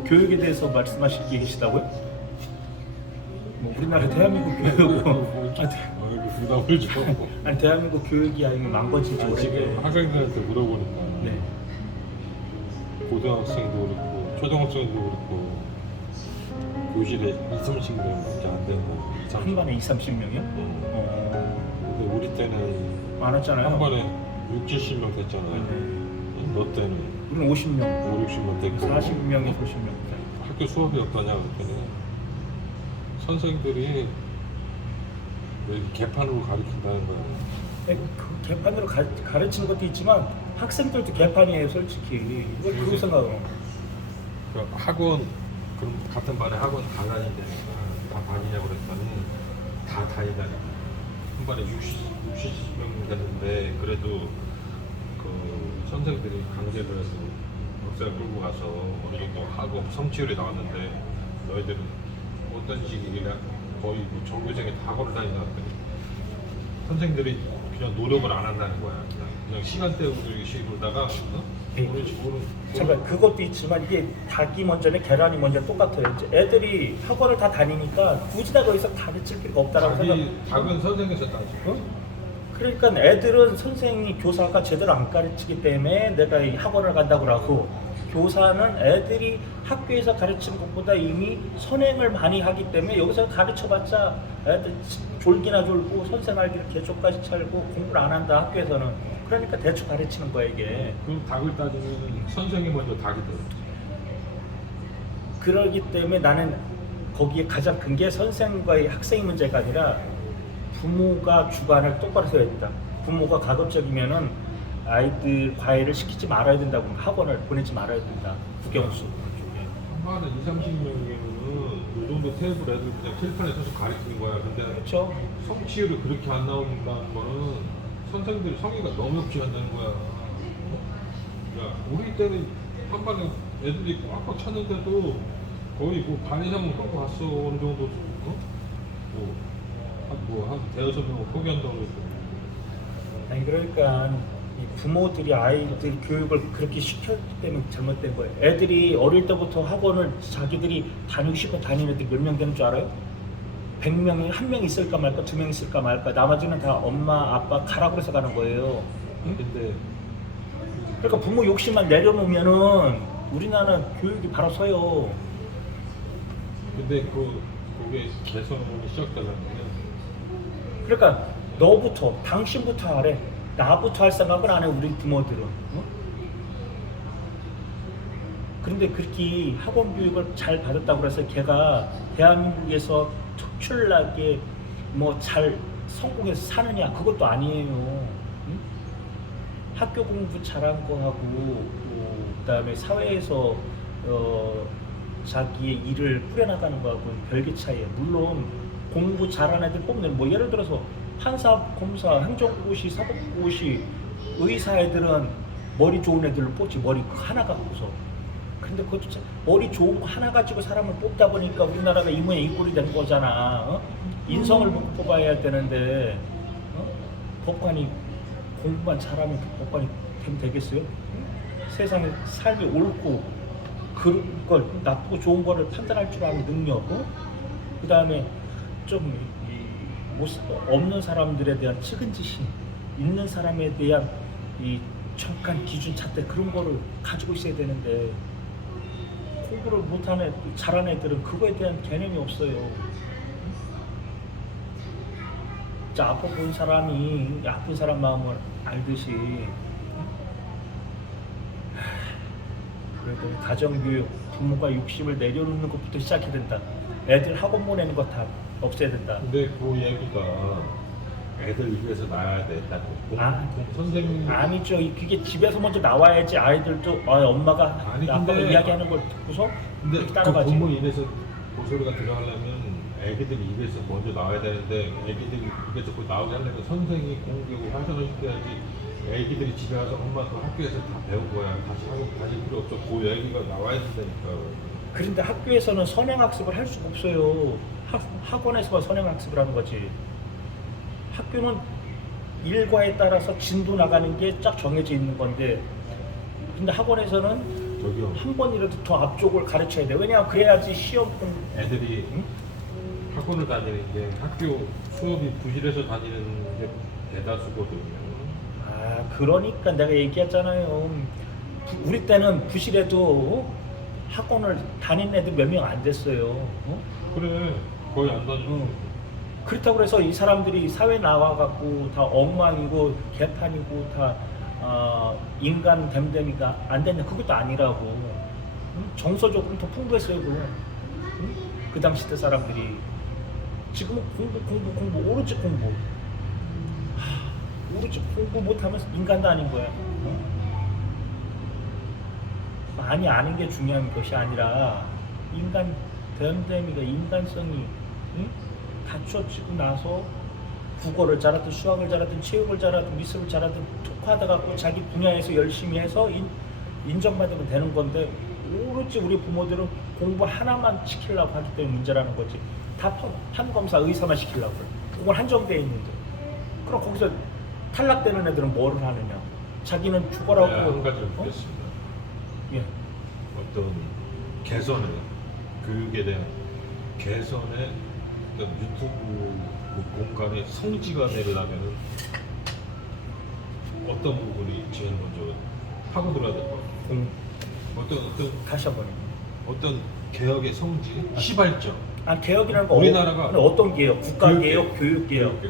뭐 교육에 대해서 말씀하실 게 계시다고요? 뭐 우리나라 대한민국 교육 부담을 줘. 아니 대한민국 교육이 아니 망가지지 지금 오래. 학생들한테 물어보니까 네. 고등학생도 그렇고 초등학생도 그렇고 교실에 20~30명밖에 안 되고 한 반에 20~30명이요? 근데 우리 때는 많았잖아요. 한 번에 60~70명 됐잖아요. 네. 너 때는 우리는 50명, 5~60명 됐고 40명에 50명. 학교 수업이 어떠냐 그랬더니 선생들이 왜 이렇게 개판으로 가르친다는 거야. 그 개판으로 가르치는 것도 있지만 학생들도 개판이에요, 솔직히. 왜 그거 생각해요? 그러니까 학원 그럼 같은 반에 학원 다 다니니까 다 다니냐고 그랬더니 다 다니다니까 한 반에 60~70명 됐는데 그래도 그 선생들이 강제로 해서 학생을 끌고 가서 어느 정도 하고 성취율이 나왔는데 너희들은 어떤 식이길래 거의 뭐 전교생이 다 걸어 다닌다 했더니 선생들이 그냥 노력을 안 한다는 거야. 그냥 시간 때우기 식으로다가 오는 식으로 잠깐 그것도 있지만 이게 닭이 먼저네 계란이 먼저 똑같아요. 이제 애들이 학원을 다 다니니까 굳이 다 거기서 가르칠 필요가 없다라고 생각. 닭은 선생에서 따지. 그러니까 애들은 선생이 교사가 제대로 안 가르치기 때문에 내가 이 학원을 간다고 하고 교사는 애들이 학교에서 가르치는 것보다 이미 선행을 많이 하기 때문에 여기서 가르쳐봤자 애들 졸기나 졸고 선생 알기를 개쪽까지 차고 공부를 안 한다 학교에서는. 그러니까 대충 가르치는 거야 이게. 그럼 닭을 따지면 선생이 먼저 닭이들. 그러기 때문에 나는 거기에 가장 큰 게 선생과의 학생의 문제가 아니라 부모가 주관을 똑바로 세워야 된다. 부모가 가급적이면은 아이들 과외를 시키지 말아야 된다고 학원을 보내지 말아야 된다. 국영수 쪽에. 한 반에 20~30명이면은 이 정도 테이블 애들 그냥 칠판에 서서 가르치는 거야. 근데 그렇죠. 성취율이 그렇게 안 나온다는 거는 선생들이 성의가 너무 없지 않는 거야. 야, 우리 때는 한 반에 애들이 꽉꽉 찼는데도 거의 뭐 반 이상은 꽉꽉 갔어. 어느 정도 한 대여섯 명을 포기한다고 그랬어. 아니 그러니까 이 부모들이 아이들 교육을 그렇게 시켰기 때문에 잘못된 거예요. 애들이 어릴 때부터 학원을 자기들이 다니고 싶어 다니는 애들이 몇 명 되는 줄 알아요? 100명이 한 명 있을까 말까, 2명 있을까 말까. 나머지는 다 엄마, 아빠 가라고 해서 가는 거예요. 응? 근데 그러니까 부모 욕심만 내려놓으면은 우리나라 교육이 바로 서요. 근데 그게 개선이 시작되려면 그러니까 너부터, 당신부터 하래. 나부터 할 생각은 안 해, 우리 부모들은. 응? 그런데 그렇게 학원 교육을 잘 받았다고 해서 걔가 대한민국에서 특출나게 뭐 잘 성공해서 사느냐, 그것도 아니에요. 응? 학교 공부 잘한 거하고 그다음에 사회에서 자기의 일을 꾸려나가는 거하고는 별개 차이예요. 물론 공부 잘하는 애들 뽑는 뭐 예를 들어서 판사, 검사, 행정고시, 사법고시, 의사 애들은 머리 좋은 애들을 뽑지 머리 하나 갖고서. 근데 그것도 참 머리 좋은 거 하나 가지고 사람을 뽑다 보니까 우리나라가 이 모양 이 꼴이 된 거잖아. 어? 인성을 보고 뽑아야 되는데 법관이 공부만 잘하면 법관이 되면 되겠어요? 세상에 삶이 옳고 그런 걸 나쁘고 좋은 거를 판단할 줄 아는 능력, 그 다음에 좀 없는 사람들에 대한 측은지심, 있는 사람에 대한 이 정확한 기준 잣대 그런 거를 가지고 있어야 되는데 공부를 못하는 잘하는 애들은 그거에 대한 개념이 없어요. 자, 아파 본 사람이 아픈 사람 마음을 알듯이 그래도 가정교육, 부모가 욕심을 내려놓는 것부터 시작해야 된다. 애들 학원 보내는 거 다 없애야 된다. 근데 그 얘기가 애들 입에서 나와야 된다고. 선생님 아니죠. 그게 집에서 먼저 나와야지 아이들도 엄마가 아빠가 이야기하는 걸 듣고서 근데 따라가지. 그 부모 입에서 그 소리가 들어가려면 애기들 입에서 먼저 나와야 되는데 애기들 입에서 그 나오게 하려면 선생이 공부하고 활성을 시켜야지. 애기들이 집에 와서 엄마 또 학교에서 다 배운 거야. 다시 필요 없어. 그 얘기가 나와야 된다니까. 그런데 학교에서는 선행학습을 할 수가 없어요. 학원에서만 선행학습을 하는 거지. 학교는 일과에 따라서 진도 나가는 게 쫙 정해져 있는 건데, 근데 학원에서는 저기요. 한 번이라도 더 앞쪽을 가르쳐야 돼. 왜냐하면 그래야지 시험 공부. 애들이 응? 학원을 다니는 게 학교 수업이 부실해서 다니는 게 대다수거든요. 아, 그러니까 내가 얘기했잖아요. 우리 때는 부실해도 학원을 다닌 애들 몇 명 안 됐어요. 어? 그래, 거의 안 다니고. 응. 그렇다고 해서 이 사람들이 사회 나와갖고 다 엉망이고 개판이고 다 인간 됨됨이가 안 됐냐, 그것도 아니라고. 응? 정서적으로 더 풍부했어요. 그거. 응? 그 당시 때 사람들이. 지금은 공부 오로지 공부. 오로지 공부 못하면 인간도 아닌 거야. 응? 많이 아는 게 중요한 것이 아니라 인간 됨됨이가 인간성이, 응? 갖춰지고 나서 국어를 잘하든 수학을 잘하든 체육을 잘하든 미술을 잘하든 특화하다 갖고 자기 분야에서 열심히 해서 인정받으면 되는 건데, 오로지 우리 부모들은 공부 하나만 시키려고 하기 때문에 문제라는 거지. 다 판검사 의사만 시키려고 그래. 그건 한정되어 있는데. 그럼 거기서 탈락되는 애들은 뭐를 하느냐. 자기는 죽어라고. 네, 한 가지를 묻겠습니다. 예. 어떤 개선에, 교육에 대한 개선에 어떤 유튜브 그 공간에 성지가 되려면 어떤 부분이 제일 먼저 파고들어야 될까? 어떤 다시 한번. 어떤 개혁의 성지, 시발점. 개혁이라는 거 우리나라가 어떤 개혁? 국가 개혁, 교육 개혁.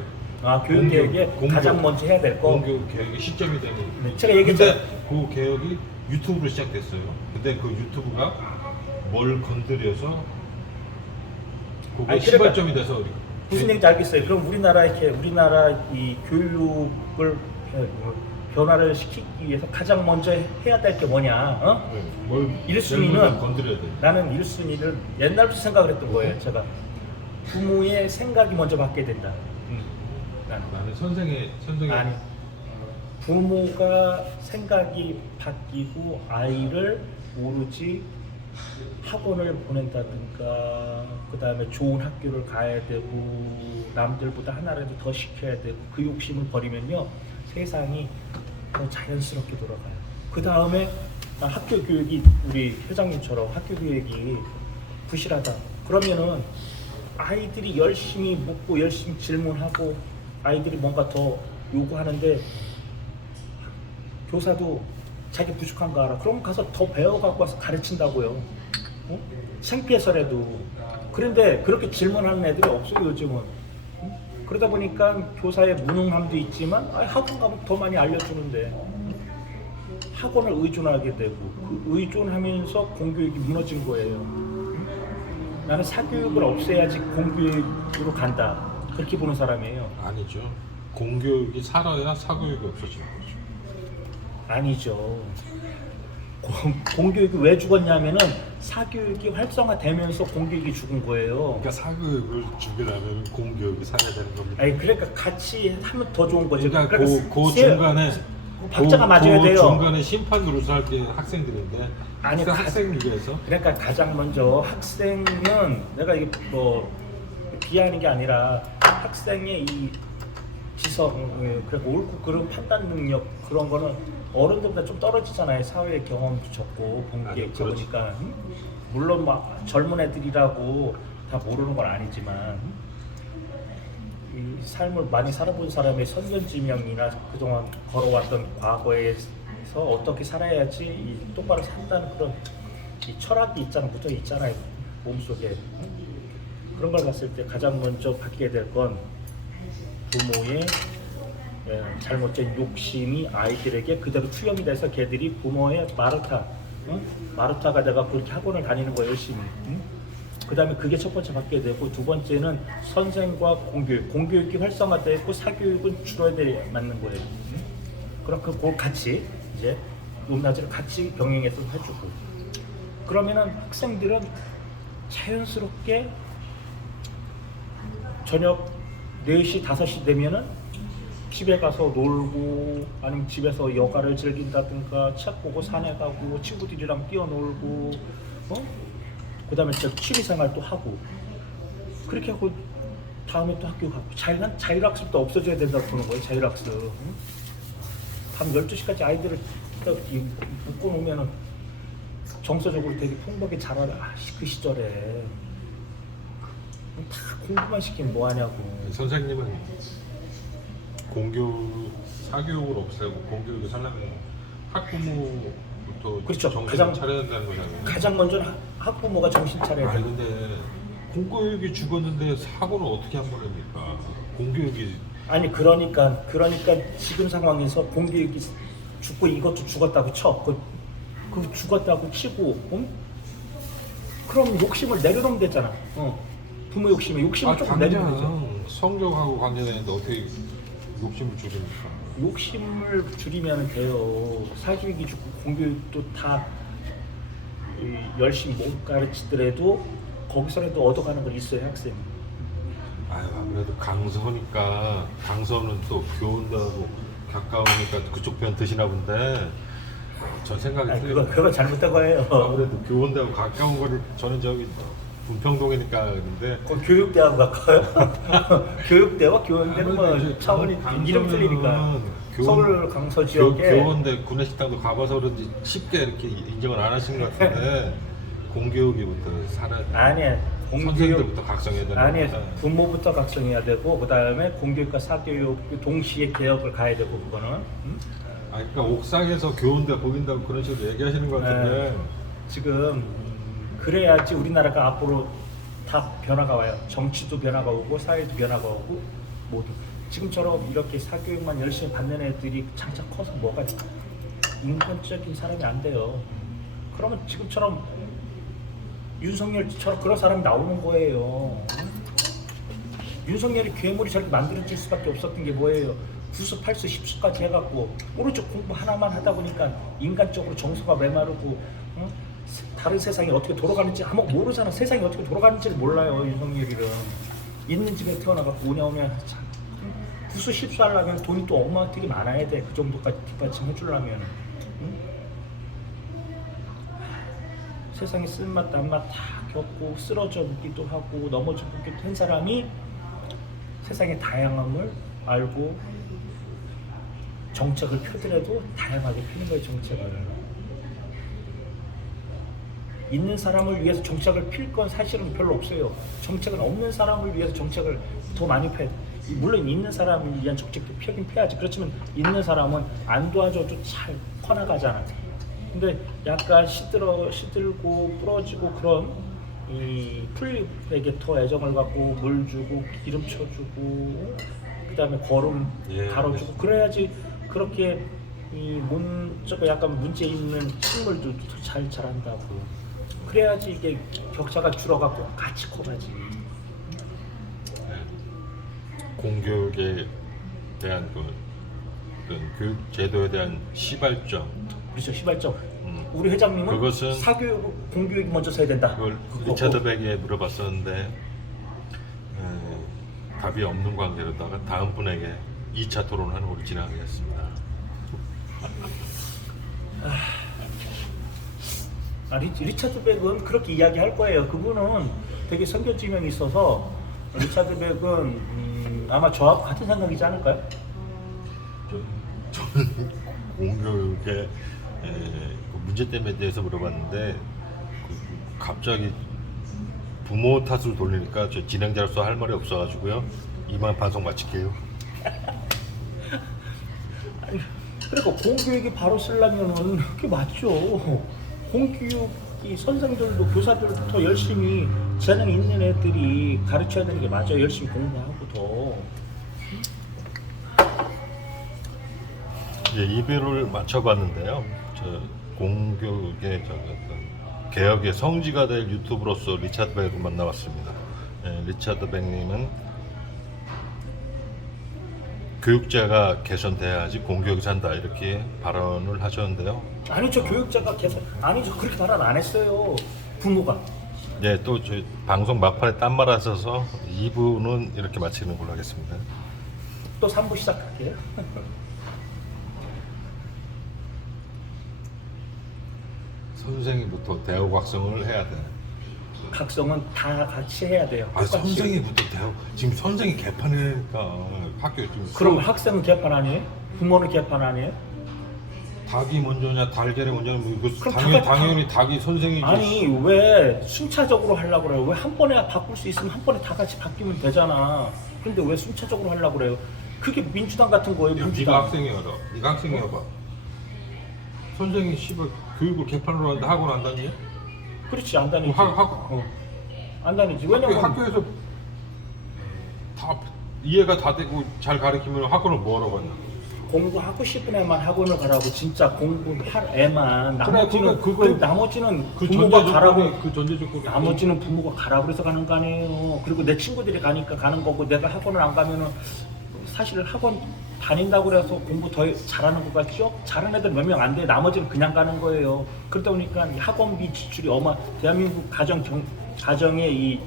교육 개혁에 가장 먼저 해야 될 거. 공교 개혁의 시점이 되는. 네, 제가 얘기했잖아요. 근데 그 개혁이 유튜브로 시작됐어요. 근데 그 유튜브가 뭘 건드려서 그거 아니, 시발점이 돼서 무슨 얘기인지 알겠어요. 그럼 우리나라 이 교육을 변화를 시키기 위해서 가장 먼저 해야 될 게 뭐냐? 어? 뭘 1순위는 건드려야 돼. 나는 1순위를 옛날부터 생각을 했던 거예요. 제가 부모의 생각이 먼저 바뀌어야 된다. 나는 선생의 아니, 부모가 생각이 바뀌고 아이를 오로지 학원을 보낸다든가, 그 다음에 좋은 학교를 가야 되고, 남들보다 하나라도 더 시켜야 되고, 그 욕심을 버리면요, 세상이 더 자연스럽게 돌아가요. 그 다음에 학교 교육이, 우리 회장님처럼 학교 교육이 부실하다. 그러면은 아이들이 열심히 묻고 열심히 질문하고 아이들이 뭔가 더 요구하는데 교사도 자기 부족한 거 알아. 그럼 가서 더 배워갖고 와서 가르친다고요. 어? 창피해서라도. 그런데 그렇게 질문하는 애들이 없어요, 요즘은. 그러다 보니까 교사의 무능함도 있지만 학원 가면 더 많이 알려주는데 학원을 의존하게 되고, 그 의존하면서 공교육이 무너진 거예요. 나는 사교육을 없애야지 공교육으로 간다, 그렇게 보는 사람이에요. 아니죠. 공교육이 살아야 사교육이 없어지는 거죠. 아니죠. 공교육이 왜 죽었냐면은 사교육이 활성화되면서 공교육이 죽은 거예요. 그러니까 사교육을 죽이려면 공교육이 살아야 되는 겁니다. 아니, 그러니까 같이 하면 더 좋은 거죠. 그러니까 그 세- 중간에 박자가 맞아야 돼요. 중간에 심판 노릇을 할 게 학생들인데, 아니, 그 학생 중에서 그러니까 가장 먼저 학생은, 내가 이게 뭐 비하하는 게 아니라 학생의 이 지성, 그리고 옳고 그런 판단 능력, 그런 거는 어른들보다 좀 떨어지잖아요. 사회 경험도 적고 본 게 아니, 적으니까. 물론 막 젊은 애들이라고 다 모르는 건 아니지만, 이 삶을 많이 살아본 사람의 선견지명이나 그동안 걸어왔던 과거에서 어떻게 살아야지 이 똑바로 산다는 그런 이 철학이 묻어 있잖아요, 몸속에. 그런 걸 봤을 때 가장 먼저 바뀌게 될 건 부모의 잘못된 욕심이 아이들에게 그대로 투영이 돼서 걔들이 부모의 마르타가 돼가 그렇게 학원을 다니는 거예요, 열심히. 그 다음에 그게 첫 번째 바뀌게 되고, 두 번째는 선생과 공교육이 활성화되고 사교육은 줄어들어야 맞는 거예요. 그럼 그걸 같이 이제 높낮이를 같이 병행해서 해주고, 그러면은 학생들은 자연스럽게 저녁 4시, 5시 되면은 집에 가서 놀고, 아니면 집에서 여가를 즐긴다든가, 책 보고 산에 가고, 친구들이랑 뛰어놀고, 그 다음에 취미생활도 하고, 그렇게 하고 다음에 또 학교 가고. 자율학습도 없어져야 된다고 보는 거예요. 자율학습. 밤 12시까지 아이들을 딱 묶어놓으면은 정서적으로 되게 풍부하게 자라는 그 시절에 다 공부만 시키면 뭐하냐고. 선생님은 공교육, 사교육을 없애고 공교육을 살려면 학부모부터 그렇죠. 정신을 가장- 차려야 된다는 거잖아요. 가장 먼저 학부모가 정신 차려야 아니 돼. 근데 공교육이 죽었는데 사고는 어떻게 한 번 합니까? 공교육이 아니 그러니까 지금 상황에서 공교육이 죽고 이것도 죽었다고 쳐. 그 죽었다고 치고, 그럼 욕심을 내려놓으면 되잖아. 부모 욕심을 조금 내리면 되죠. 당장 성적하고 관계되는데 어떻게 욕심을 줄입니까? 욕심을 줄이면 돼요. 사교육이 죽고 공교육도 다 열심히 못 가르치더라도 거기서라도 얻어가는 건 있어요, 학생이. 아유 아무래도 강서니까 강서는 또 교원하고 가까우니까 그쪽 편 드시나 본데 전 생각이 아니, 틀려요. 그거 잘못된 거예요. 아무래도 교원대하고 가까운 거리 저는 저기 분평동이니까 그런데 교육대하고 가까워요. 교육대와 교원대는 뭐 아무래도 이제 차원이 이름 틀리니까. 교원- 서울 강서 지역에 교원대 구내식당도 가봐서 그런지 쉽게 이렇게 인정을 안 하신 것 같은데 공교육이부터 살아야 돼. 아니야. 공교육 선생님들부터 각성해야 되는 아니 거니까. 부모부터 각성해야 되고 그 다음에 공교육과 사교육 동시에 개혁을 가야 되고 그거는 아니 그러니까 옥상에서 교원대 보인다고 그런 식으로 얘기하시는 것 같은데 지금 그래야지 우리나라가 앞으로 다 변화가 와요. 정치도 변화가 오고 사회도 변화가 오고 모두 지금처럼 이렇게 사교육만 열심히 받는 애들이 장차 커서 뭐가 인간적인 사람이 안 돼요. 그러면 지금처럼 윤석열처럼 그런 사람이 나오는 거예요. 윤석열이 괴물이 저렇게 만들어질 수밖에 없었던 게 뭐예요? 9수, 8수, 10수까지 해갖고 오른쪽 공부 하나만 하다 보니까 인간적으로 정서가 메마르고 다른 세상이 어떻게 돌아가는지 아무 모르잖아. 세상이 어떻게 돌아가는지를 몰라요. 윤석열이는 있는 집에 태어나갖고 오냐오냐 9수, 10수 하려면 돈이 또 어마어마하게 많아야 돼. 그 정도까지 뒷받침 해주려면. 세상에 쓴맛 단맛 다 겪고 쓰러져 묻기도 하고 넘어져 묻기도 한 사람이 세상의 다양함을 알고 정책을 펴더라도 다양하게 펴는 거예요. 정책을 있는 사람을 위해서 정책을 필 건 사실은 별로 없어요. 정책은 없는 사람을 위해서 정책을 더 많이 펴야 돼. 물론 있는 사람을 위한 정책도 펴긴 펴야지. 그렇지만 있는 사람은 안 도와줘도 잘 커나가잖아. 근데 약간 시들고 부러지고 그런 이 풀잎에게 더 애정을 갖고 물 주고 기름 쳐주고 그다음에 거름 갈아주고 그래야지 그렇게 저거 약간 문제 있는 식물들도 잘 자란다고. 그래야지 이게 격차가 줄어갖고 같이 커가지. 공교육에 대한 그런 교육 제도에 대한 시발점. 그렇죠. 시발점. 우리 회장님은 그것은 사교육, 공교육이 먼저 서야 된다. 그걸 리차드 백에 물어봤었는데 답이 없는 관계로다가 다음 분에게 2차 토론을 우리 진행하겠습니다. 리차드 백은 그렇게 이야기할 거예요. 그분은 되게 선견지명이 있어서 리차드 백은 아마 저하고 같은 생각이지 않을까요? 저는 공교육의 그 문제점에 대해서 물어봤는데 갑자기 부모 탓을 돌리니까 저 진행자로서 할 말이 없어가지고요. 이만 방송 마칠게요. 그러니까 공교육이 바로 쓰려면은 그게 맞죠. 공교육이 선생들도 교사들도 더 열심히 재능 있는 애들이 가르쳐야 되는 게 맞아요. 열심히 공부하고 더. 이제 2부를 맞춰봤는데요. 저 공교육의 어떤 개혁의 성지가 될 유튜브로서 리차드 백을 만나봤습니다. 리차드 백님은 교육제가 개선돼야지 공교육이 산다 이렇게 발언을 하셨는데요. 아니죠. 교육자가 계속 아니죠. 그렇게 발언 안 했어요. 부모가. 네, 또 저희 방송 막판에 딴말 하셔서 2부는 이렇게 마치는 걸로 하겠습니다. 또 3부 시작할게요. 선생님부터 대우 각성을 해야 돼. 각성은 다 같이 해야 돼요. 아, 선생님부터 대우. 지금 선생이 개판이니까 학교 지금 그럼 학생은 개판 아니에요? 부모는 개판 아니에요? 닭이 먼저냐 달걀이 먼저냐 뭐 이거 그럼 당연히 닭이 선생이지. 아니 왜 순차적으로 하려고 그래요? 왜 한 번에 바꿀 수 있으면 한 번에 다 같이 바뀌면 되잖아. 근데 왜 순차적으로 하려고 그래요? 그게 민주당 같은 거예요. 네가 민주당. 학생이어라. 네가 학생이어봐. 선생이 씨발 교육을 개판으로 하는데 학원 안 다니냐? 그렇지 안 다니지. 안 다니지. 왜냐면 학교에서 다 이해가 다 되고 잘 가르치면 학원을 뭐하러 가냐? 공부하고 싶은 애만 학원을 가라고 진짜 공부할 애만 나머지는 나머지는 그 부모가 가라고 전제 조건이 나머지는 부모가 가라고 그래서 가는 거 아니에요. 그리고 내 친구들이 가니까 가는 거고 내가 학원을 안 가면은 사실 학원 다닌다고 그래서 공부 더 잘하는 것 같죠? 잘하는 애들 몇 명 안 돼. 나머지는 그냥 가는 거예요. 그러다 보니까 이 학원비 지출이 대한민국 가정의 이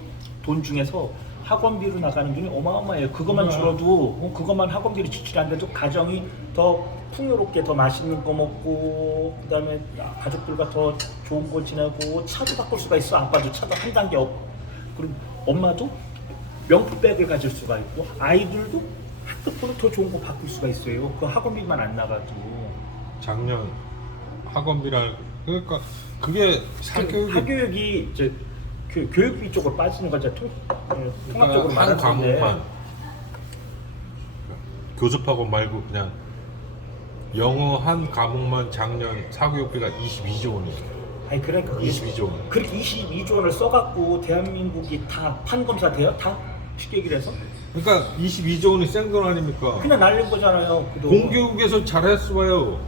돈 중에서 학원비로 나가는 돈이 어마어마해요. 그것만 줄어도 그것만 학원비로 지출이 안 돼도 가정이 더 풍요롭게 더 맛있는 거 먹고 그다음에 가족들과 더 좋은 거 지내고 차도 바꿀 수가 있어. 아빠도 차도 한 단계 그리고 엄마도 명품백을 가질 수가 있고 아이들도 핸드폰을 더 좋은 거 바꿀 수가 있어요. 그 학원비만 안 나가도. 작년 학원비랄 그러니까 그게 사교육이 학교육이 이제 그 교육비 쪽으로 빠지는 거죠. 통합적으로 한 말하는데 과목만 교습학원 말고 그냥 영어 한 과목만 작년 사교육비가 22조 원이에요. 아니 그러니까 22조 원. 그렇게 22조 원을 써갖고 대한민국이 다 판검사 돼요? 다 쉽게 얘기를 해서? 그러니까 22조 원이 생돈 아닙니까? 그냥 날린 거잖아요. 공교육에서 잘했어요.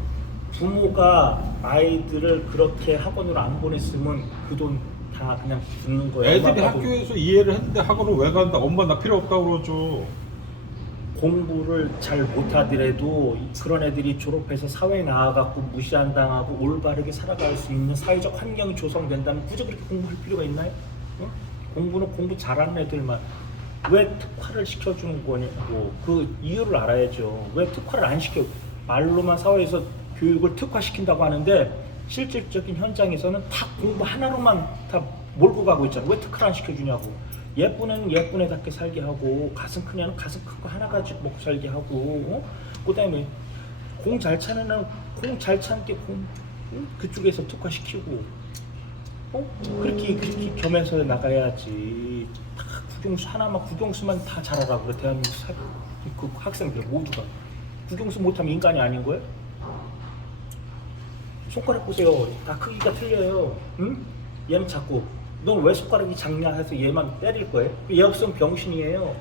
부모가 아이들을 그렇게 학원으로 안 보냈으면 그 돈 다 그냥 붓는 거예요. 애들이 학교에서 이해를 했는데 학원을 왜 간다? 엄마 나 필요 없다고 그러죠. 공부를 잘 못하더라도 그런 애들이 졸업해서 사회에 나와갖고 무시 안 당하고 올바르게 살아갈 수 있는 사회적 환경이 조성된다면 굳이 그렇게 공부할 필요가 있나요? 응? 공부는 공부 잘하는 애들만 왜 특화를 시켜주는 거냐고 그 이유를 알아야죠. 왜 특화를 안 시켜? 말로만 사회에서 교육을 특화시킨다고 하는데 실질적인 현장에서는 다 공부 하나로만 다 몰고 가고 있잖아요. 왜 특화를 안 시켜주냐고. 예쁜 애는 예쁜 애답게 살게 하고 가슴 큰 애는 가슴 큰 거 하나 가지고 먹고 살게 하고 그다음에 공 잘 차는 애는 공 잘 차는 게 그쪽에서 특화시키고 그렇게 겸해서 나가야지. 다 국영수만 다 잘하라고 그래. 대한민국 그 학생들 모두가 국영수 못하면 인간이 아닌 거예요? 손가락 보세요. 다 크기가 틀려요. 응? 얘는 작고 넌 왜 손가락이 작냐 해서 얘만 때릴 거예요? 얘 없으면 병신이에요.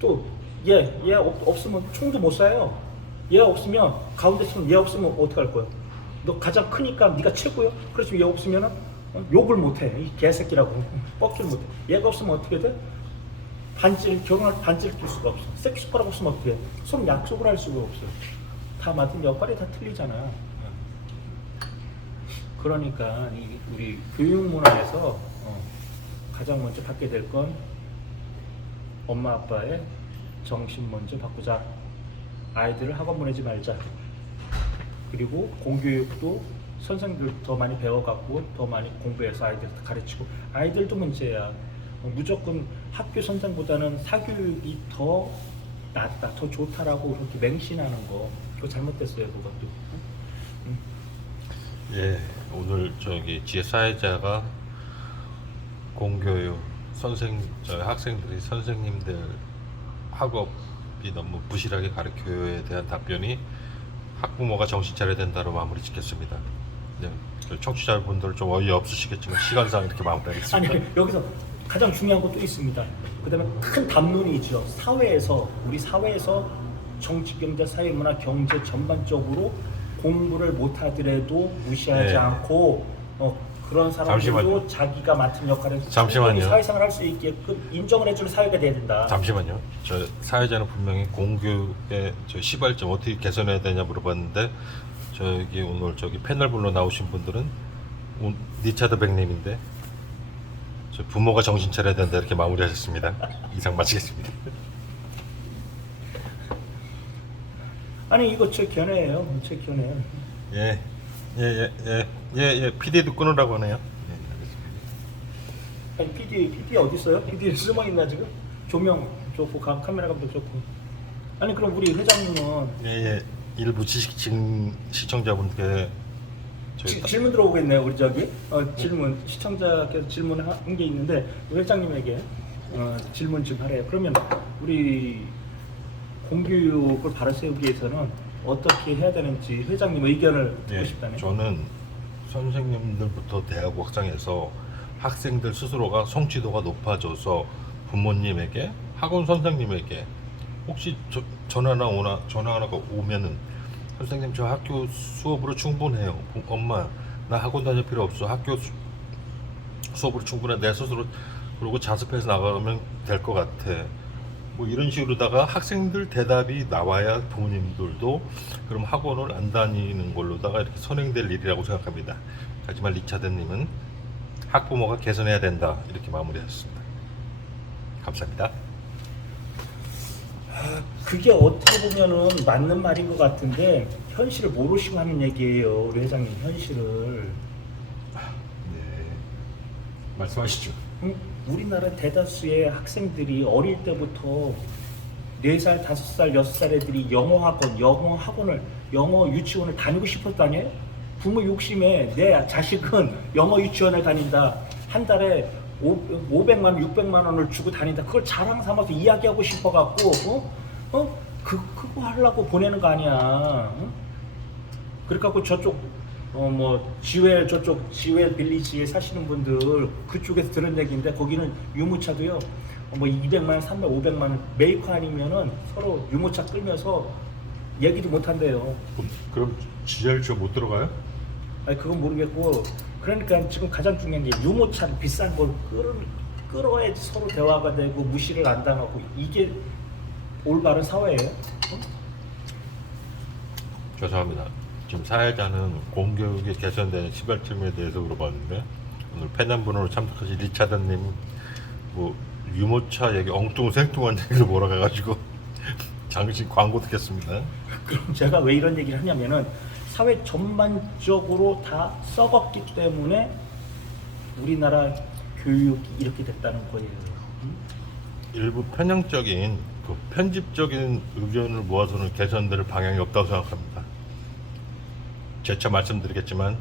또 얘 없으면 총도 못 쏴요. 얘 없으면 가운데 치면 얘 없으면 어떻게 할 거야? 너 가장 크니까 네가 최고요? 그렇지만 얘 없으면 욕을 못해. 이 개새끼라고 뻑질 못해. 얘가 없으면 어떻게 돼? 결혼할 반지를 낄 수가 없어. 섹시숟가락 없으면 어떻게 해? 서로 약속을 할 수가 없어요. 다 맡은 역할이 다 틀리잖아. 그러니까 우리 교육 문화에서 가장 먼저 받게 될 건 엄마 아빠의 정신 먼저 바꾸자. 아이들을 학원 보내지 말자. 그리고 공교육도 선생님들 더 많이 배워갖고 더 많이 공부해서 아이들 가르치고 아이들도 문제야. 무조건 학교 선생보다는 사교육이 더 낫다, 더 좋다라고 그렇게 맹신하는 거 그거 잘못됐어요. 그것도. 예, 오늘 저기 지혜 사회자가 공교육 학생들이 선생님들 학업이 너무 부실하게 가르쳐요에 대한 답변이 학부모가 정신 차려야 된다로 마무리 짓겠습니다. 네, 청취자분들 좀 어이없으시겠지만 시간상 이렇게 마무리하겠습니다. 아니 여기서 가장 중요한 것도 있습니다. 그다음에 큰 담론이 있죠. 우리 사회에서 정치, 경제, 사회, 문화, 경제 전반적으로 공부를 못하더라도 무시하지 네. 않고 그런 사람들도 잠시만요. 자기가 맡은 역할에서 잠시만요. 사회생활 할 수 있게끔 인정을 해주는 사회가 돼야 된다. 잠시만요. 저 사회자는 분명히 공교육의 저 시발점 어떻게 개선해야 되냐 물어봤는데 저기 오늘 저기 패널분로 나오신 분들은 리차드 백님인데 저 부모가 정신 차려야 된다 이렇게 마무리하셨습니다. 이상 마치겠습니다. 아니 이거 제 견해예요. 제 견해. 예, PD도 끊으라고 하네요. 아니 PD 어디 있어요? PD 숨어 있나 지금? 조명 좋고 카메라 감독 좋고. 아니 그럼 우리 회장님은 일부 시청자분께 저희 질문 들어오겠네요. 우리 저기 질문 시청자께서 질문한 게 있는데 회장님에게 질문 좀 하래요. 그러면 우리 공교육을 바로 세우기 위해서는 어떻게 해야 되는지 회장님 의견을 듣고 싶다네요. 저는 선생님들부터 대학 학장에서 학생들 스스로가 성취도가 높아져서 부모님에게 학원 선생님에게 혹시 전화가 오면은 선생님 저 학교 수업으로 충분해요. 엄마 나 학원 다닐 필요 없어. 학교 수업으로 충분해. 내 스스로 그러고 자습해서 나가면 될 것 같아. 뭐 이런 식으로다가 학생들 대답이 나와야 부모님들도 그럼 학원을 안 다니는 걸로다가 이렇게 선행될 일이라고 생각합니다. 하지만 리차드님은 학부모가 개선해야 된다 이렇게 마무리하셨습니다. 감사합니다. 그게 어떻게 보면은 맞는 말인 것 같은데 현실을 모르시고 하는 얘기예요. 우리 회장님 현실을. 네, 말씀하시죠. 우리나라 대다수의 학생들이 어릴 때부터 4살, 5살, 6살 애들이 영어 유치원을 다니고 싶어서 다녀요. 부모 욕심에 내 자식은 영어 유치원을 다닌다. 한 달에 500만 원, 600만 원을 주고 다닌다. 그걸 자랑 삼아서 이야기하고 싶어갖고 그거 하려고 보내는 거 아니야. 그래갖고 저쪽 지웰 빌리지에 사시는 분들 그쪽에서 들은 얘기인데 거기는 유모차도요 200만 원, 300, 500만 원 메이커 아니면은 서로 유모차 끌면서 얘기도 못 한대요. 그럼 지하철 못 들어가요? 아니 그건 모르겠고 그러니까 지금 가장 중요한 게 유모차를 비싼 걸 끌어야지 서로 대화가 되고 무시를 안 당하고 이게 올바른 사회예요. 죄송합니다. 지금 사회자는 공교육이 개선되는 시발점에 대해서 물어봤는데 오늘 패널분으로 참석하신 리차드님 뭐 유모차 얘기 엉뚱생뚱한 얘기를 몰아가가지고 잠시 광고 듣겠습니다. 그럼 제가 왜 이런 얘기를 하냐면은 사회 전반적으로 다 썩었기 때문에 우리나라 교육이 이렇게 됐다는 거예요. 일부 편향적인 편집적인 의견을 모아서는 개선될 방향이 없다고 생각합니다. 재차 말씀드리겠지만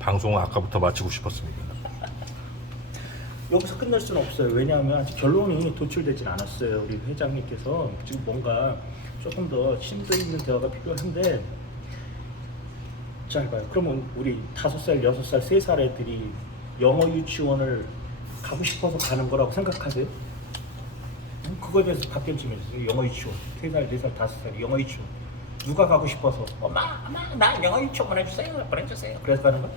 방송은 아까부터 마치고 싶었습니다. 여기서 끝날 수는 없어요. 왜냐하면 아직 결론이 도출되진 않았어요. 우리 회장님께서 지금 뭔가 조금 더 심도 있는 대화가 필요한데 자 봐요. 그러면 우리 5살, 6살, 3살 애들이 영어 유치원을 가고 싶어서 가는 거라고 생각하세요? 그거에 대해서 답변 좀 해주세요. 영어 유치원 3살, 4살, 5살 영어 유치원 누가 가고 싶어서 엄마 나 영어 유치원 보내주세요. 그래서 가는 거야?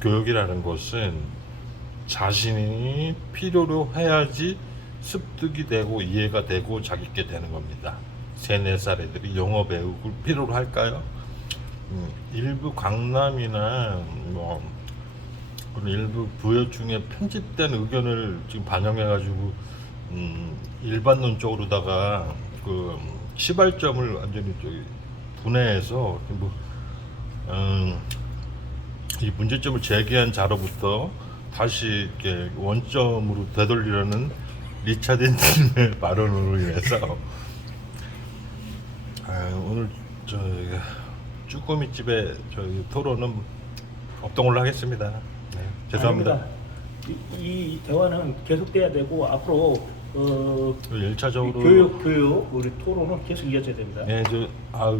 교육이라는 것은 자신이 필요로 해야지 습득이 되고 이해가 되고 자기게 되는 겁니다. 3, 4살 애들이 영어 배우고 필요로 할까요? 일부 강남이나 그런 일부 부여 중에 편집된 의견을 지금 반영해가지고 일반론적으로다가 그 시발점을 완전히 분해해서 이 문제점을 제기한 자로부터 다시 이렇게 원점으로 되돌리려는 리차드님의 발언으로 인해서 오늘 쭈꾸미집의 저희 토론은 없던 걸로 하겠습니다. 네, 죄송합니다. 아닙니다. 이 대화는 계속돼야 되고 앞으로 1차적으로 교육 우리 토론은 계속 이어져야 됩니다. 네,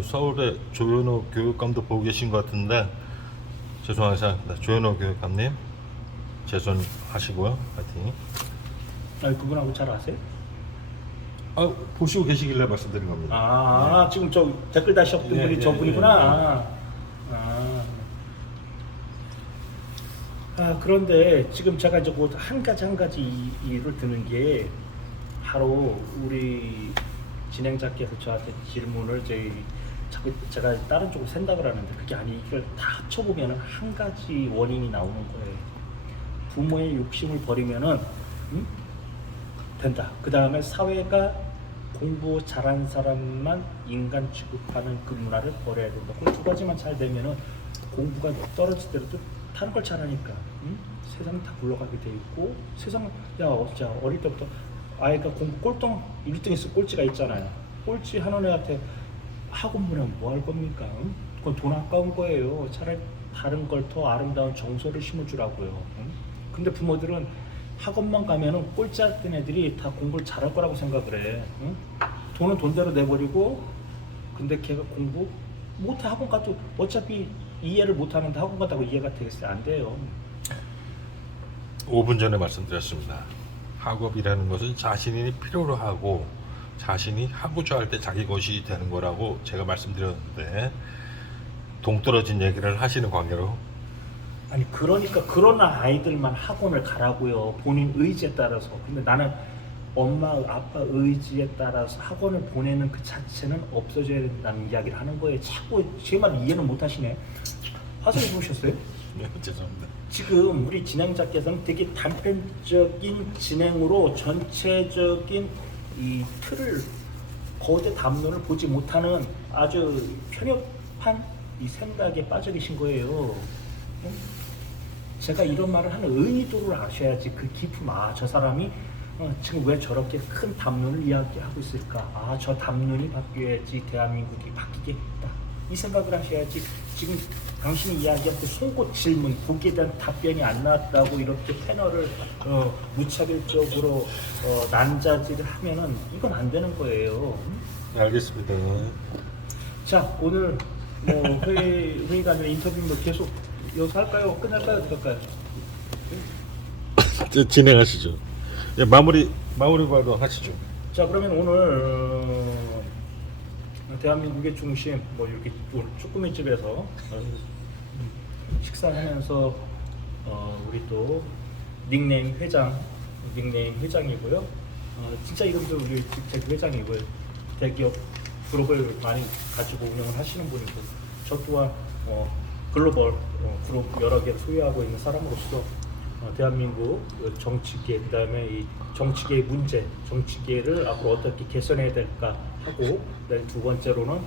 서울의 조현호 교육감도 보고 계신 것 같은데 죄송합니다. 조현호 교육감님 재선하시고요. 파이팅. 그분하고 잘 아세요? 보시고 계시길래 말씀드린 겁니다. 지금 저 댓글 다셨던 분이 저분이구나. 그런데 지금 제가 이제 한 가지 일을 드는 게 바로 우리 진행자께서 저한테 질문을 자꾸 제가 다른 쪽으로 생각을 하는데 그게 아니 이걸 다 합쳐보면 한 가지 원인이 나오는 거예요. 부모의 욕심을 버리면은 된다. 그 다음에 사회가 공부 잘한 사람만 인간 취급하는 그 문화를 버려야 된다. 그 두 가지만 잘 되면은 공부가 떨어질 때도 다른 걸 잘하니까 세상이 다 굴러가게 돼 있고 세상 어릴 때부터 아이가 공부 꼴등 1등 했을 꼴찌가 있잖아요. 꼴찌 하는 애한테 학원 보내면 뭐 할 겁니까? 응? 그건 돈 아까운 거예요. 차라리 다른 걸 더 아름다운 정서를 심어주라고요. 응? 근데 부모들은 학원만 가면은 꼴찌 했던 애들이 다 공부를 잘할 거라고 생각을 해. 응? 돈은 돈대로 내버리고, 근데 걔가 공부 못해. 학원 가도 어차피 이해를 못하는데 학원 가다고 이해가 되겠어요? 안 돼요. 5분 전에 말씀드렸습니다. 학업이라는 것은 자신이 필요로 하고 자신이 하고자 할 때 자기 것이 되는 거라고 제가 말씀드렸는데 동떨어진 얘기를 하시는 관계로 아니 그러니까 그런 아이들만 학원을 가라고요. 본인 의지에 따라서. 근데 나는 엄마 아빠 의지에 따라서 학원을 보내는 그 자체는 없어져야 된다는 이야기를 하는 거예요. 자꾸 제 말 이해는 못 하시네. 화성이 보셨어요? 네, 죄송합니다. 지금 우리 진행자께서는 되게 단편적인 진행으로 전체적인 이 틀을, 거대 담론을 보지 못하는 아주 편협한 이 생각에 빠져 계신 거예요. 응? 제가 이런 말을 하는 의도를 아셔야지 그 깊음. 아, 저 사람이 지금 왜 저렇게 큰 담론을 이야기하고 있을까? 아, 저 담론이 바뀌어야지 대한민국이 바뀌겠다. 이 생각을 하셔야지. 지금 당신이 이야기한 그 송곳 질문, 거기에 대한 답변이 안 나왔다고 이렇게 패널을 무차별적으로 난자질을 하면은 이건 안 되는 거예요. 네, 알겠습니다. 자, 오늘 뭐 회의가 아니라 인터뷰 뭐 계속 여기서 할까요? 끝날까요? 어떨까요? 진행하시죠. 네, 마무리 바로 하시죠. 자, 그러면 오늘 대한민국의 중심 뭐 이렇게 쭈꾸미 집에서 식사하면서 우리 또 닉네임 회장이고요. 진짜 이름도 우리 제 회장이고요. 대기업 그룹을 많이 가지고 운영을 하시는 분이고, 저 또한 글로벌 그룹 여러 개를 소유하고 있는 사람으로서 대한민국 정치계, 그다음에 이 정치계의 문제, 정치계를 앞으로 어떻게 개선해야 될까 하고, 그다음에 두 번째로는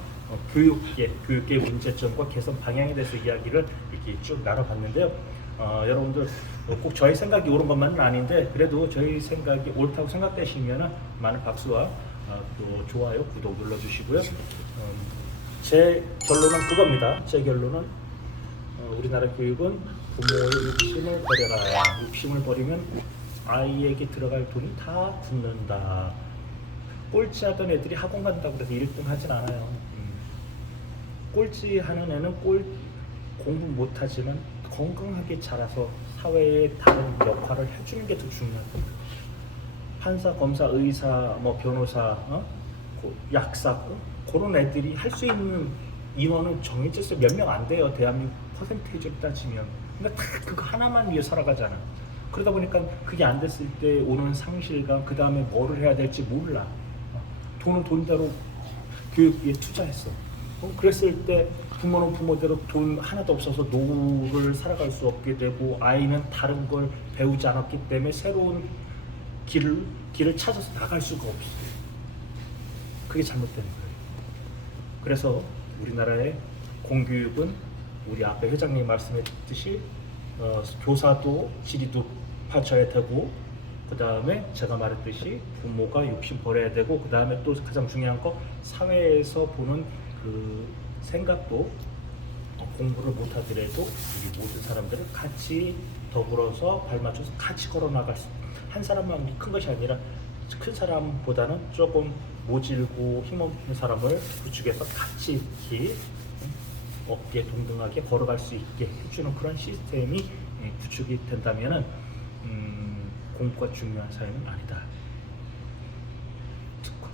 교육계 문제점과 개선 방향에 대해서 이야기를 이렇게 쭉 나눠봤는데요. 여러분들 꼭 저희 생각이 옳은 것만은 아닌데, 그래도 저희 생각이 옳다고 생각되시면은 많은 박수와 또 좋아요, 구독 눌러주시고요. 제 결론은 그겁니다. 제 결론은 우리나라 교육은 부모의 욕심을 버려라. 욕심을 버리면 아이에게 들어갈 돈이 다 굳는다. 꼴찌하던 애들이 학원 간다고 해서 1등 하진 않아요. 꼴찌하는 애는 공부 못하지만 건강하게 자라서 사회에 다른 역할을 해주는 게 더 중요하다. 판사, 검사, 의사, 뭐 변호사, 약사, 그런 애들이 할 수 있는 인원은 정해져 있어요. 몇 명 안 돼요. 대한민국 퍼센테이지로 따지면. 그러니까 다 그거 하나만 위해 살아가잖아. 그러다 보니까 그게 안 됐을 때 오는 상실감, 그 다음에 뭐를 해야 될지 몰라. 돈은 돈대로 교육비에 투자했어. 그랬을 때 부모는 부모대로 돈 하나도 없어서 노후를 살아갈 수 없게 되고, 아이는 다른 걸 배우지 않았기 때문에 새로운 길을 찾아서 나갈 수가 없어. 그게 잘못된 거예요. 그래서 우리나라의 공교육은 우리 앞에 회장님 말씀했듯이 교사도 질이 높아져야 되고, 그 다음에 제가 말했듯이 부모가 욕심 버려야 되고, 그 다음에 또 가장 중요한 거 사회에서 보는 그 생각도 공부를 못하더라도 우리 모든 사람들을 같이 더불어서 발맞춰서 같이 걸어 나갈 수, 한 사람만 큰 것이 아니라 큰 사람보다는 조금 모질고 힘없는 사람을 부축해서 같이 이렇게 어깨 동등하게 걸어갈 수 있게 해주는 그런 시스템이 구축이 된다면은 공부가 중요한 사람은 아니다.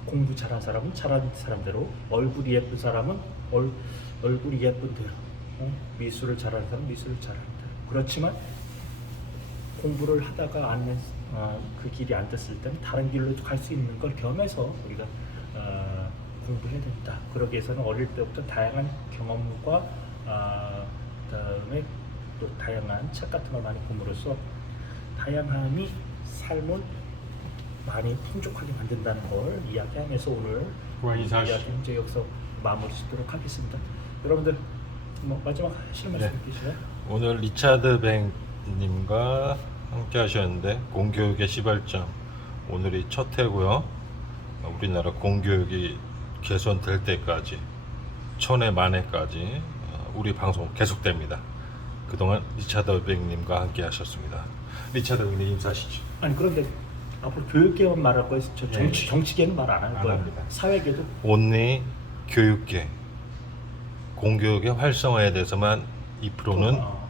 공부 잘한 사람은 잘한 사람대로, 얼굴이 예쁜 사람은 얼굴이 예쁜 대로, 미술을 잘하는 사람은 미술을 잘하는 대로. 그렇지만 공부를 하다가 그 길이 안 됐을 때는 다른 길로 갈 수 있는 걸 겸해서 우리가 공부해야 된다. 그러기 위해서는 어릴 때부터 다양한 경험과 그다음에 또 다양한 책 같은 걸 많이 봄으로써 다양함이 삶을 많이 풍족하게 만든다는 걸 이야기하면서 오늘 이야기 현재 여기서 마무리 짓도록 하겠습니다. 여러분들 뭐 마지막 하시는 말씀 있으시나요? 오늘 리차드 뱅님과 함께 하셨는데, 공교육의 시발점 오늘이 첫 회고요. 우리나라 공교육이 개선될 때까지 천회 만회까지 우리 방송 계속됩니다. 그동안 리차드 백님과 함께 하셨습니다. 리차드 백님 인사하시죠. 아니 그런데 앞으로 교육계만 말할 거예요. 저 예. 정치계는 말 안 할 안 거예요. 합니다. 사회계도. 온리 교육계 공교육의 활성화에 대해서만 2%는 어,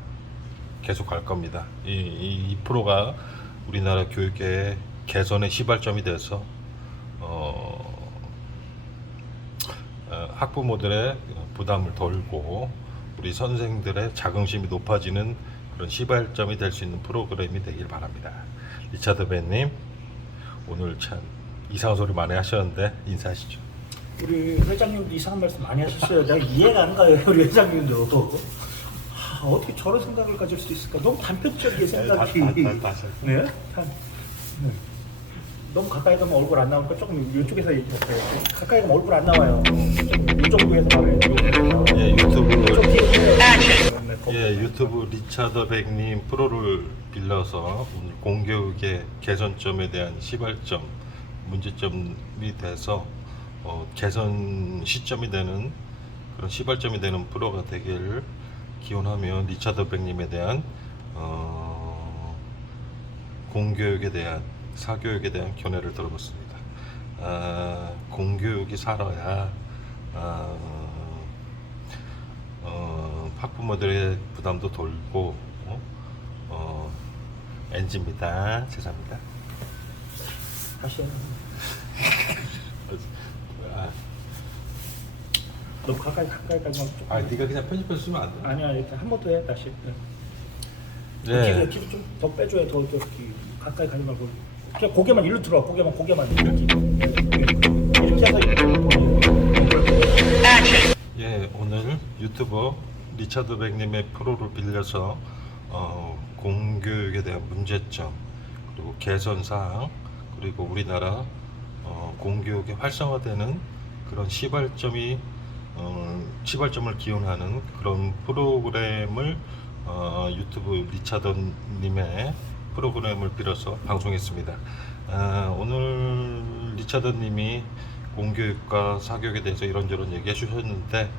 계속 갈 겁니다. 이 2%가 우리나라 교육계의 개선의 시발점이 돼서 학부모들의 부담을 덜고 우리 선생들의 자긍심이 높아지는 그런 시발점이 될 수 있는 프로그램이 되길 바랍니다. 리차드 벤님 오늘 참 이상한 소리 많이 하셨는데 인사하시죠. 우리 회장님도 이상한 말씀 많이 하셨어요. 내가 이해가 안 가요. 우리 회장님도. 어떻게 저런 생각을 가질 수 있을까? 너무 단편적인 생각이. 다시. 네? 네. 너무 가까이 가면 얼굴 안 나오니까 조금 이쪽에서 얘기할게요. 가까이 가면 얼굴 안 나와요. 이 정도에서 말해요. 예, 유튜브 좀 뒤에 예, 유튜브 리차드 백님 프로를 빌려서 오늘 공교육의 개선점에 대한 시발점, 문제점이 돼서 개선 시점이 되는 그런 시발점이 되는 프로가 되기를 기원하며 리차드 백님에 대한 공교육에 대한 사교육에 대한 견해를 들어봤습니다. 공교육이 살아야 학부모들의 부담도 덜고 NG입니다. 죄송합니다. 다시 해. 아, 너무 가까이 가면 좀. 네가 그냥 편집해서 쓰면 안 돼? 아니야 일단 한 번 더 해 다시. 네. 귀를 좀 더 빼줘야 더 가까이 가지 말고 그냥 고개만 일로 들어. 고개만 이렇게 해서 예, 오늘 유튜버 리차드 백님의 프로를 빌려서 공교육에 대한 문제점 그리고 개선 사항 그리고 우리나라 공교육이 활성화되는 그런 시발점을 기원하는 그런 프로그램을 유튜브 리차드님의 프로그램을 빌어서 방송했습니다. 오늘 리차드님이 공교육과 사교육에 대해서 이런저런 얘기해 주셨는데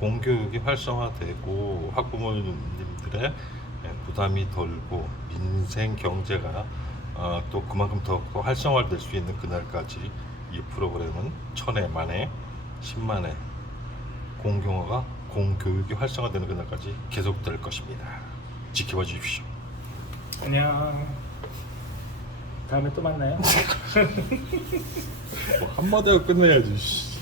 공교육이 활성화되고 학부모님들의 부담이 덜고 민생 경제가 또 그만큼 더 활성화될 수 있는 그날까지 이 프로그램은 천회 만에 10만에 공교육이 활성화되는 그날까지 계속될 것입니다. 지켜봐 주십시오. 안녕. 다음에 또 만나요. 뭐 한마디 하고 끝내야지.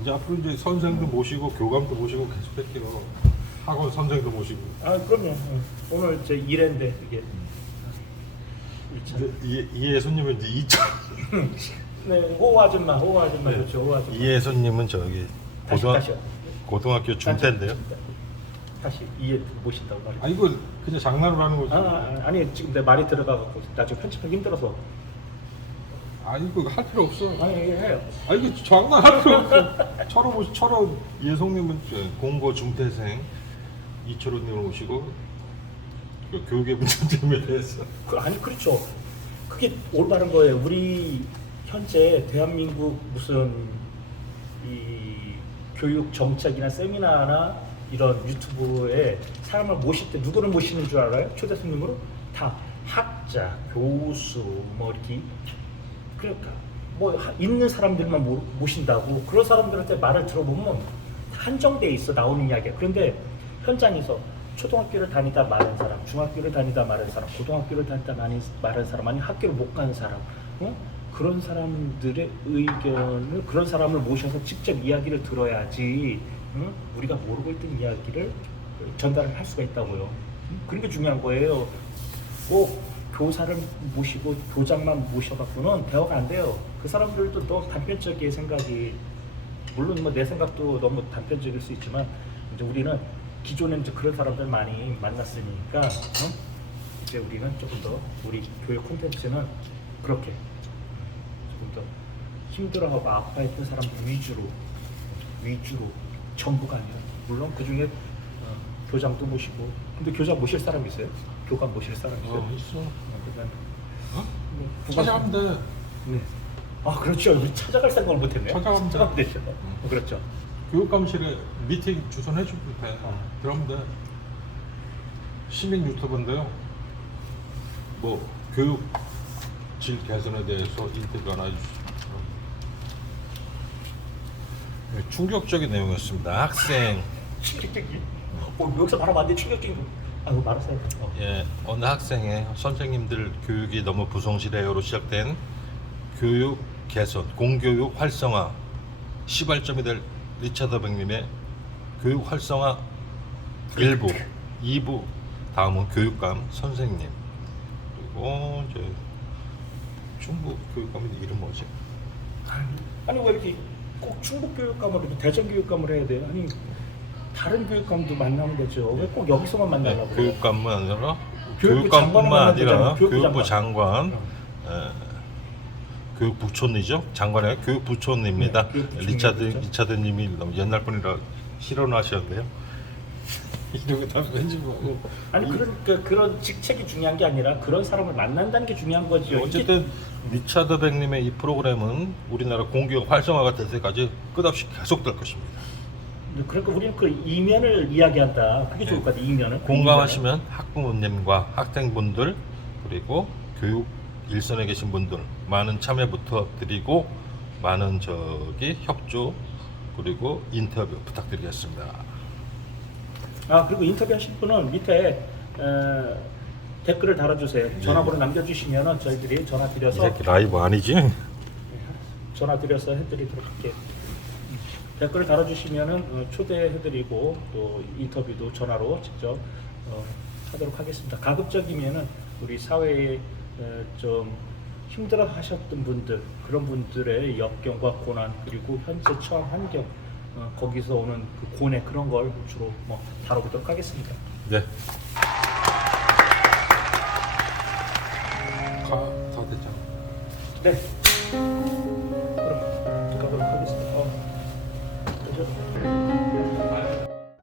이제 앞으로 이제 선생도 모시고 교감도 모시고 계속 할게요. 학원 선생도 모시고. 아 그럼요. 오늘 제 1회인데 이게. 이예수님은 이제 2차. 네, 호호 아줌마 네. 그렇죠. 호호 아줌마. 이예수님은 저기 다시요. 고등학교 중퇴인데요. 다시 이해 모신다고 말해. 아 이거 그냥 장난으로 하는 거지. 아니 지금 내 말이 들어가갖고 나중에 편집하기 힘들어서. 아 이거 할 필요 없어. 아니 이게 해요. 아 이거 장난할 필요 없어. 철호 예송님은 공고 중퇴생 이철호님을 오시고 그 교육의 문제점에 대해서. 아니 그렇죠. 그게 올바른 거예요. 우리 현재 대한민국 무슨 이 교육 정책이나 세미나나 이런 유튜브에 사람을 모실 때 누구를 모시는 줄 알아요? 초대 손님으로? 다 학자, 교수, 뭐 이렇게 그러니까 뭐 있는 사람들만 모신다고 그런 사람들한테 말을 들어보면 한정돼 있어 나오는 이야기야. 그런데 현장에서 초등학교를 다니다 마른 사람, 중학교를 다니다 마른 사람, 고등학교를 다니다 마른 사람, 아니 학교를 못 간 사람, 그런 사람들의 의견을 그런 사람을 모셔서 직접 이야기를 들어야지 우리가 모르고 있던 이야기를 전달을 할 수가 있다고요. 그런 게 중요한 거예요. 꼭 교사를 모시고 교장만 모셔갖고는 대화가 안 돼요. 그 사람들도 너무 단편적인 생각이 물론 뭐 내 생각도 너무 단편적일 수 있지만 이제 우리는 기존에 이제 그런 사람들 많이 만났으니까 이제 우리는 조금 더 우리 교육 콘텐츠는 그렇게 조금 더 힘들어하고 아파했던 사람 위주로 전부가 아니라 물론 그 중에 교장도 모시고 근데 교장 모실 사람 있어요? 교감 모실 사람 있어요? 있어. 그다음에 찾아가면 돼. 네. 아 그렇죠. 우리 찾아갈 생각을 못했네요. 찾아가면 찾아가면 되죠. 그렇죠. 교육감실에 미팅 주선해 주면 돼. 어. 그러면 돼. 시민 유튜버인데요. 뭐 교육 질 개선에 대해서 인터뷰 하나 해주시죠. 네, 충격적인 내용이었습니다. 학생 충격적인. 여기서 바로 만데 충격적인. 아이고 말았어요. 예, 어느 학생의 선생님들 교육이 너무 부성실해요로 시작된 교육 개선, 공교육 활성화 시발점이 될 리차드 백님의 교육 활성화 1부, 2부, 다음은 교육감 선생님, 그리고 이제 충북 교육감 이름 뭐지? 아니 왜 이렇게 꼭 충북 교육감으로 대전 교육감으로 해야 돼요? 아니 다른 교육감도 만나면 되죠. 왜 꼭 여기서만 만나려고 네, 그래요? 교육감만 아니라 교육부 교육감뿐만 장관을 아니라 만나면 되잖아요. 교육부 장관, 어. 교육부총리죠. 장관의 교육부총리입니다. 네, 교육부총리. 리차드님이 너무 옛날 분이라 실언하셨는데요. 이름이 다 왠지 뭐. 아니 그런 직책이 중요한 게 아니라 그런 사람을 만난다는 게 중요한 거죠. 어쨌든 리차드 백님의 이 프로그램은 우리나라 공교육 활성화가 될 때까지 끝없이 계속될 것입니다. 그러니까 우리는 그 이면을 이야기한다. 그게 좋을 것 같아요. 이면을. 공감하시면 학부모님과 학생분들 그리고 교육 일선에 계신 분들 많은 참여 부탁드리고 많은 협조 그리고 인터뷰 부탁드리겠습니다. 아 그리고 인터뷰 하실 분은 밑에 댓글을 달아주세요. 전화번호 남겨주시면은 저희들이 전화 이 드려서 새끼 라이브 아니지? 전화 드려서 해드리도록 할게요. 댓글을 달아주시면은 초대해드리고 또 인터뷰도 전화로 직접 하도록 하겠습니다. 가급적이면은 우리 사회에 좀 힘들어하셨던 분들 그런 분들의 역경과 고난 그리고 현재 처한 환경 거기서 오는 그 고뇌 그런 걸 주로 다뤄보도록 하겠습니다. 네. 다 됐잖아. 네.